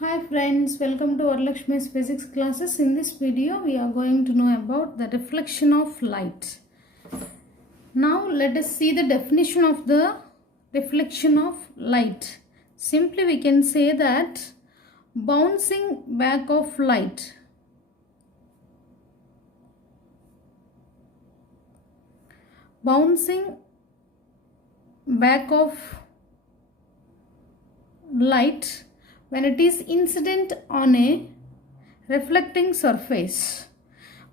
Hi friends, welcome to Varalakshmi's physics classes. In this video, we are going to know about the reflection of light. Now let us see the definition of the reflection of light. Simply we can say that bouncing back of light. Bouncing back of light when it is incident on a reflecting surface.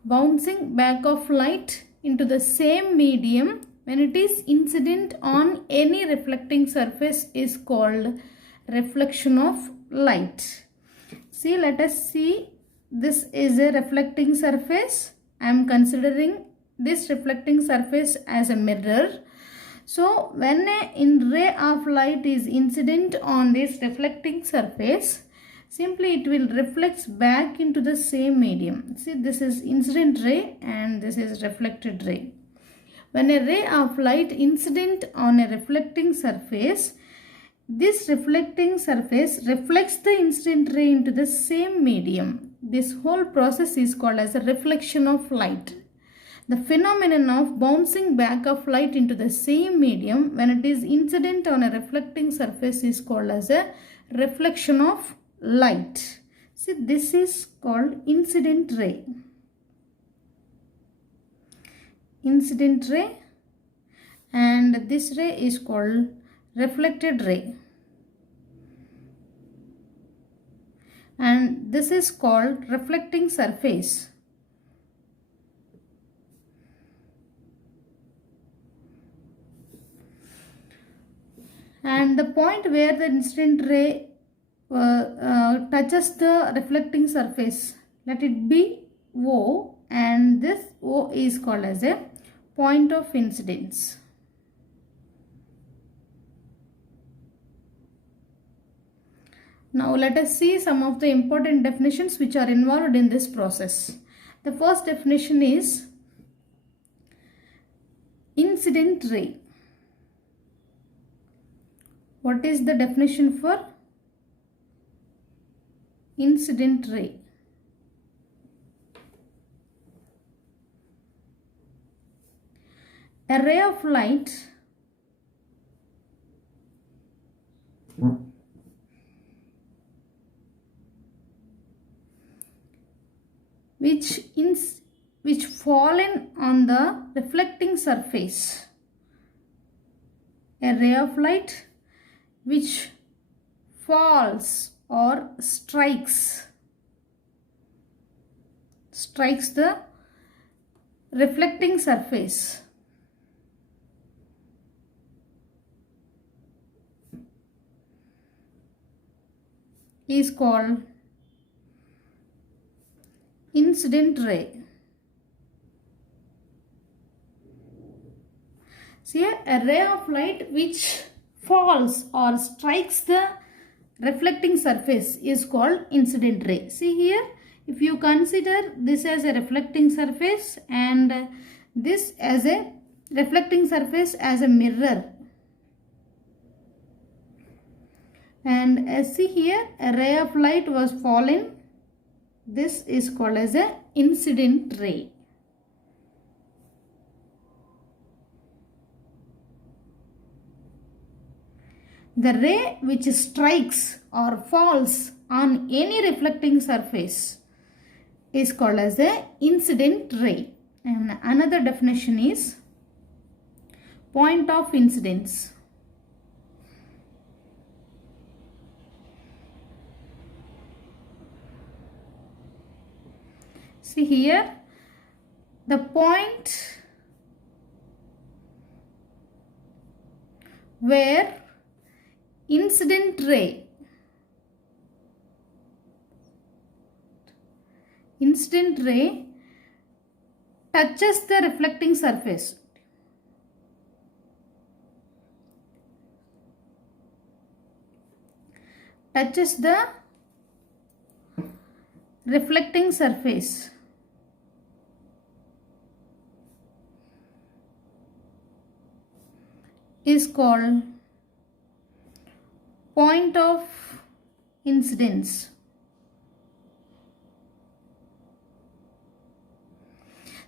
Bouncing back of light into the same medium when it is incident on any reflecting surface is called reflection of light. See, let us see, this is a reflecting surface. I am considering this reflecting surface as a mirror. So, when a ray of light is incident on this reflecting surface, simply it will reflect back into the same medium. See, this is incident ray and this is reflected ray. When a ray of light incident on a reflecting surface, this reflecting surface reflects the incident ray into the same medium. This whole process is called as a reflection of light. The phenomenon of bouncing back of light into the same medium when it is incident on a reflecting surface is called as a reflection of light. See, this is called incident ray. Incident ray, and this ray is called reflected ray. And this is called reflecting surface. And the point where the incident ray touches the reflecting surface, let it be O, and this O is called as a point of incidence. Now let us see some of the important definitions which are involved in this process. The first definition is incident ray. What is the definition for incident ray? A ray of light which fallen on the reflecting surface. A ray of light which falls or strikes the reflecting surface is called incident ray. See, a ray of light which falls or strikes the reflecting surface is called incident ray. See here, if you consider this as a reflecting surface and this as a reflecting surface as a mirror, and see here, a ray of light was fallen, this is called as a incident ray. The ray which strikes or falls on any reflecting surface is called as the incident ray. And another definition is point of incidence. See here, the point where incident ray touches the reflecting surface. Touches the reflecting surface is called point of incidence.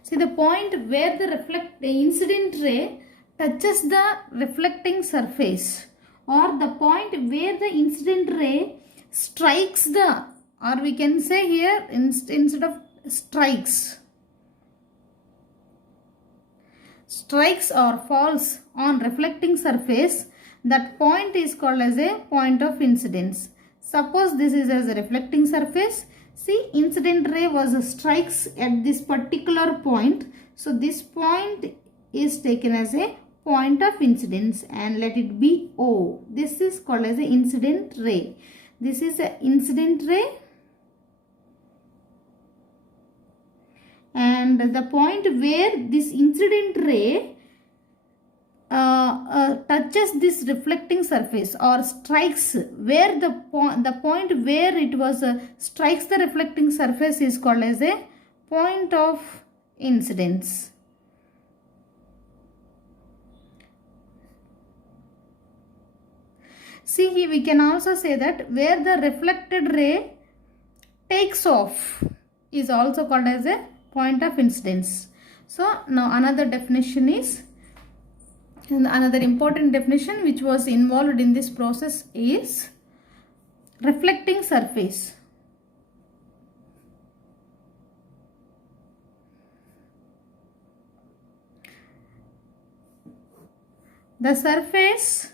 See, the point where the incident ray touches the reflecting surface, or the point where the incident ray strikes the, or we can say here instead of strikes or falls on reflecting surface, that point is called as a point of incidence. Suppose this is as a reflecting surface. See, incident ray was strikes at this particular point. So this point is taken as a point of incidence and let it be O. This is called as a incident ray. This is an incident ray. And the point where this incident ray touches this reflecting surface or strikes, where the point where it was strikes the reflecting surface is called as a point of incidence. See, here we can also say that where the reflected ray takes off is also called as a point of incidence. So now another definition is, another important definition which was involved in this process is reflecting surface. The surface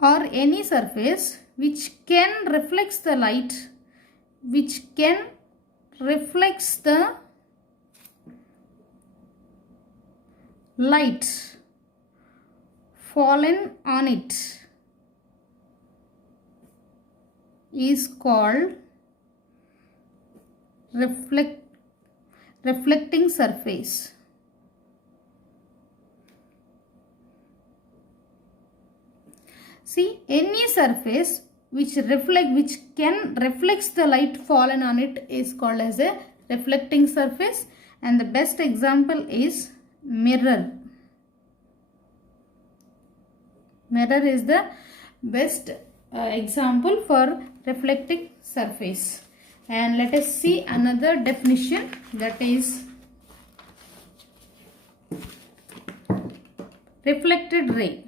or any surface which can reflects the light, fallen on it is called reflecting surface. See, any surface which can reflects the light fallen on it is called as a reflecting surface. And the best example is mirror. Mirror is the best example for reflecting surface. And let us see another definition, that is reflected ray.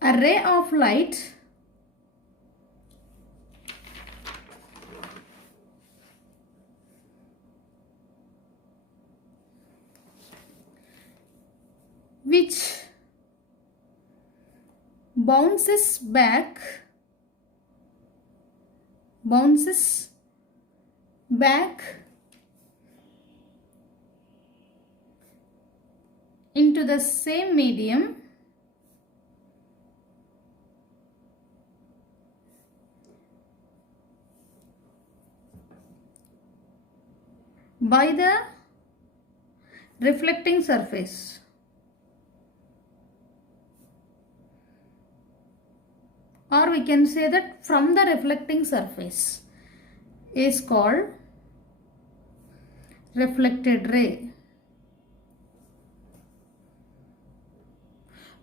A ray of light which bounces back into the same medium by the reflecting surface. Or we can say that from the reflecting surface is called reflected ray.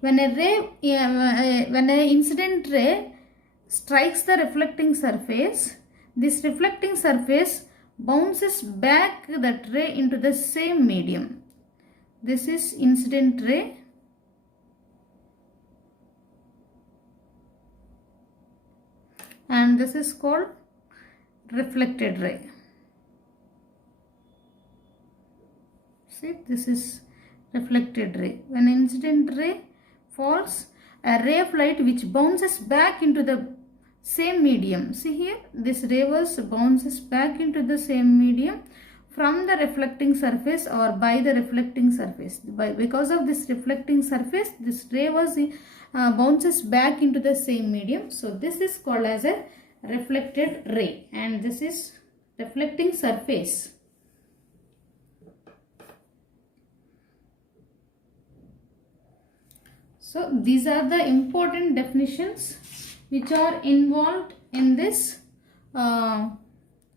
When an incident ray strikes the reflecting surface, this reflecting surface bounces back that ray into the same medium. This is incident ray. And this is called reflected ray. See, this is reflected ray. When incident ray falls, a ray of light which bounces back into the same medium. See here, this ray bounces back into the same medium from the reflecting surface or by the reflecting surface. Because of this reflecting surface, this ray bounces back into the same medium. So this is called as a reflected ray, and this is reflecting surface. So these are the important definitions which are involved in this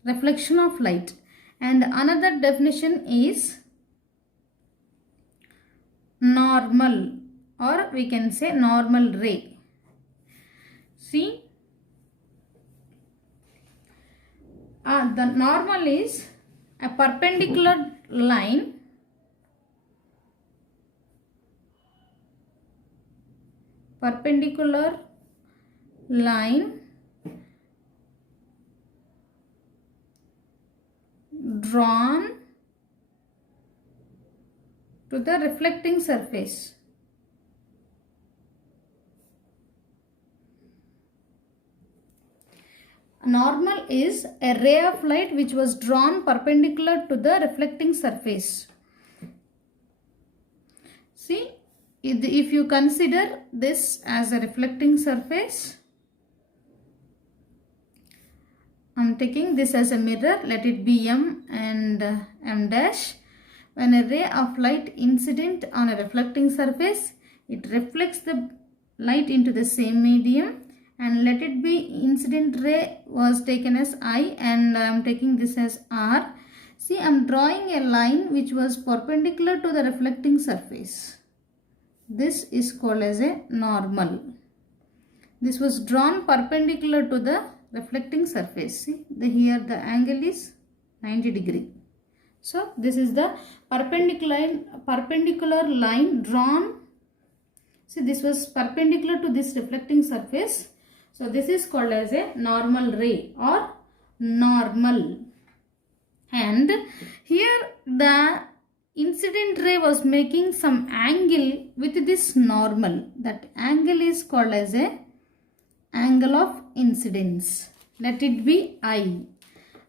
reflection of light. And another definition is normal, or we can say normal ray. See, the normal is a perpendicular line drawn to the reflecting surface. Normal is a ray of light which was drawn perpendicular to the reflecting surface. See, if you consider this as a reflecting surface, I am taking this as a mirror, let it be M and M dash. When a ray of light incident on a reflecting surface, it reflects the light into the same medium, and let it be incident ray was taken as I, and I am taking this as R. See, I am drawing a line which was perpendicular to the reflecting surface. This is called as a normal. This was drawn perpendicular to the reflecting surface. See, here the angle is 90 degree. So this is the perpendicular line drawn. See, this was perpendicular to this reflecting surface. So this is called as a normal ray or normal. And here the incident ray was making some angle with this normal. That angle is called as a angle of incidence. Let it be I.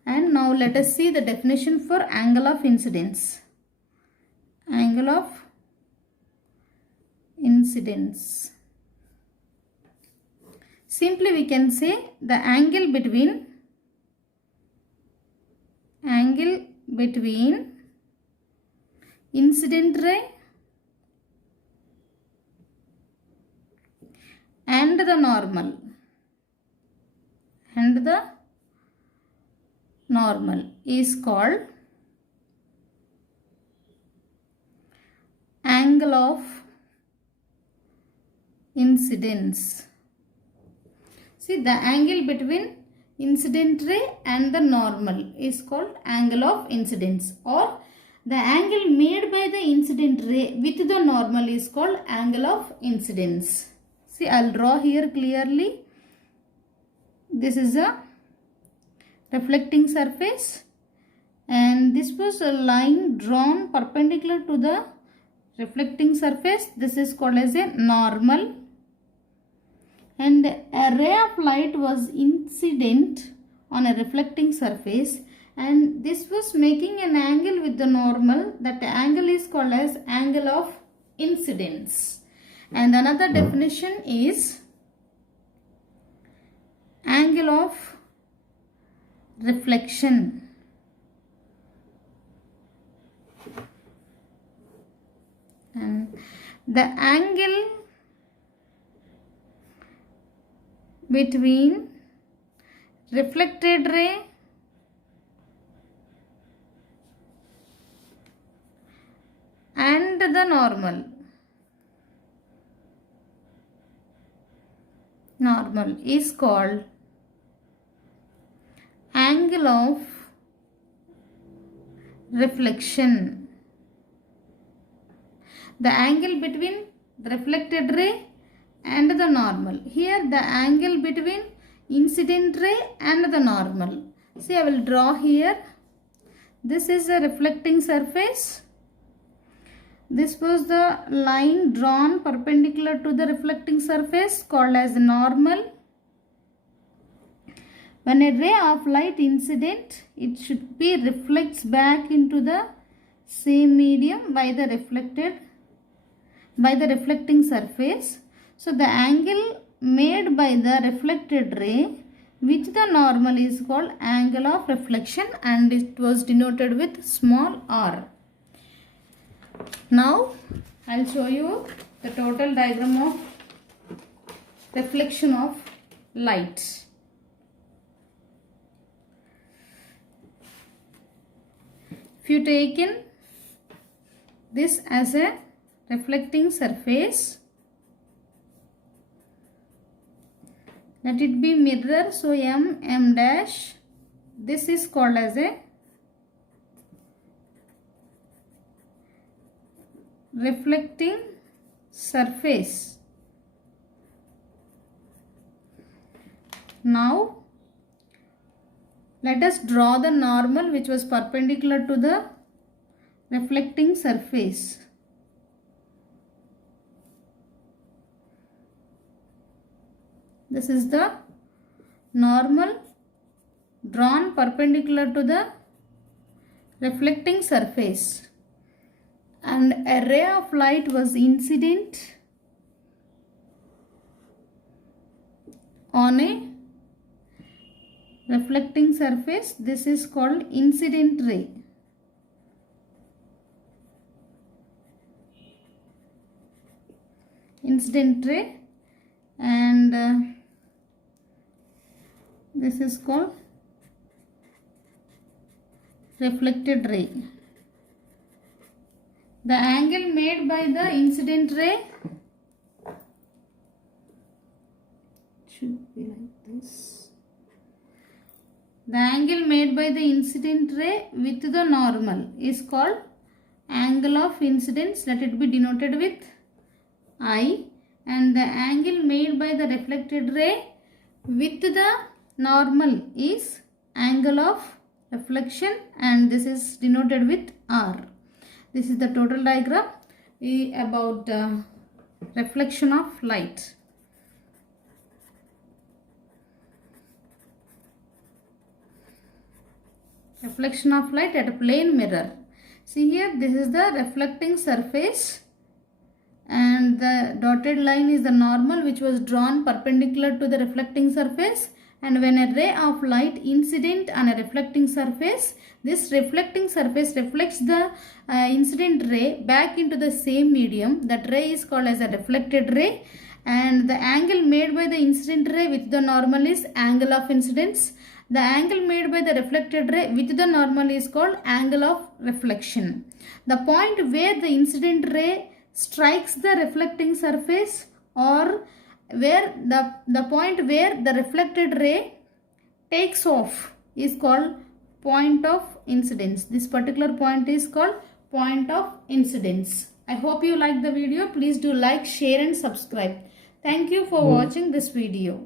And now let us see the definition for angle of incidence. Angle of incidence. Simply we can say the angle between incident ray and the normal. And the normal is called angle of incidence. See, the angle between incident ray and the normal is called angle of incidence, or the angle made by the incident ray with the normal is called angle of incidence. See, I'll draw here clearly. This is a reflecting surface, and this was a line drawn perpendicular to the reflecting surface. This is called as a normal, and a ray of light was incident on a reflecting surface, and this was making an angle with the normal. That angle is called as angle of incidence. And another definition is angle of reflection. And the angle between reflected ray and the normal is called angle of reflection. The angle between the reflected ray and the normal. Here the angle between incident ray and the normal. See, I will draw here. This is a reflecting surface. This was the line drawn perpendicular to the reflecting surface called as normal. When a ray of light incident, it should be reflects back into the same medium by the reflecting surface. So the angle made by the reflected ray with the normal is called angle of reflection, and it was denoted with small r. Now I'll show you the total diagram of reflection of light. If you take in this as a reflecting surface. Let it be mirror, so M dash. This is called as a reflecting surface. Now let us draw the normal which was perpendicular to the reflecting surface. This is the normal drawn perpendicular to the reflecting surface, and a ray of light was incident on a reflecting surface. This is called incident ray. Incident ray, and this is called reflected ray. The angle made by the incident ray should be like this. The angle made by the incident ray with the normal is called angle of incidence. Let it be denoted with I. And the angle made by the reflected ray with the normal is angle of reflection, and this is denoted with R. This is the total diagram about reflection of light. Reflection of light at a plane mirror. See here, this is the reflecting surface, and the dotted line is the normal which was drawn perpendicular to the reflecting surface. And when a ray of light incident on a reflecting surface, this reflecting surface reflects the incident ray back into the same medium. That ray is called as a reflected ray, and the angle made by the incident ray with the normal is angle of incidence. The angle made by the reflected ray with the normal is called angle of reflection. The point where the incident ray strikes the reflecting surface, or where the point where the reflected ray takes off, is called point of incidence. This particular point is called point of incidence. I hope you like the video. Please do like, share and subscribe. Thank you for watching this video.